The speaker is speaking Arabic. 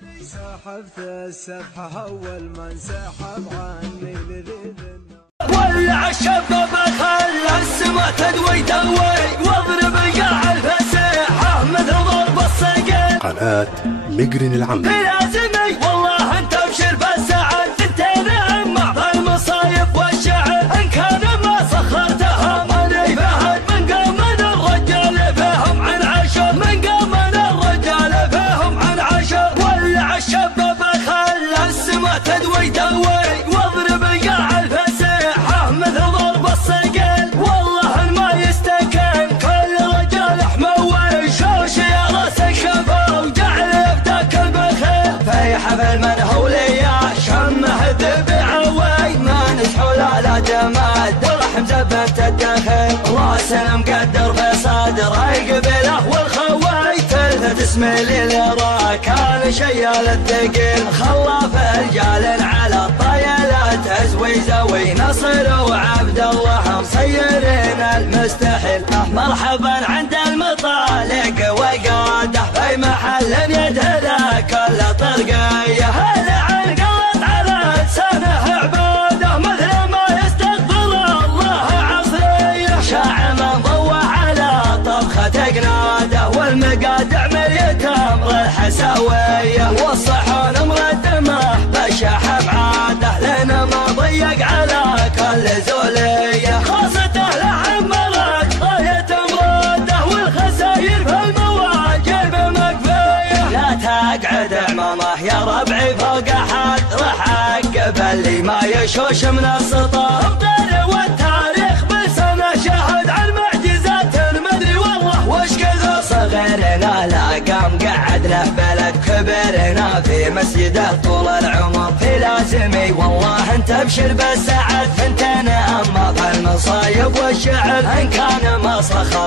سحبت السبحة أول ما انسحب عني لذيذ ولع الشباب خلى السما تدوي واضرب القاع الفسيحة مثل ضرب الصقر. قناة مقرن العمري لازمي والله انت ابشر بالسعد انت نعم بالمصايب والشعر ان كان ما سخرتها ماني فهد من قام من الرجال فيهم عن عشر من قام من الرجال فيهم عن عشر. ولع الشباب خلى السما تدوي واضرب القاع الفسيحة مثل ضرب الصقر. والله ما يستكن كل رجال حموي شوش يا راس الشفا وجعل يفتك البخيل في حفل من هوليا شمه ذبعوي ما نسحول على جمال والرحم زبنت الدخيل. راس مقدر في صدر يقبله والخوي ثلثة اسمي للرا كان شيال الثقيل خلاف رجال على الطيلات ازوي زوي نصر وعبد الله مصيرين المستحيل. مرحبا عند المطالق وقاده في محل يدهله كل طرقيه هلا عن قلت على لسانه عباده مثل ما يستغفر الله عصريه. شاع من ضوى على طبخه قناده والمقادع مليت امر الحساويه والصحون مردمه بشح بعاده لنا ما ضيق على كل زوليه خاصته لحمرت رايه مراده والخساير في المواجب مكفيه. لا تقعد عمامه يا ربعي فوق احد راح اقبل لي ما يشوش من السطر والتاريخ بلسنه شهد عن معجزات مدري والله وش كثر. صغيرنا لا قام قعد له بلد كبرنا في مسجده طول العمر في لازمي والله انت ابشر بالسعد انت نعم في المصايب والشعر ان كان ما صخر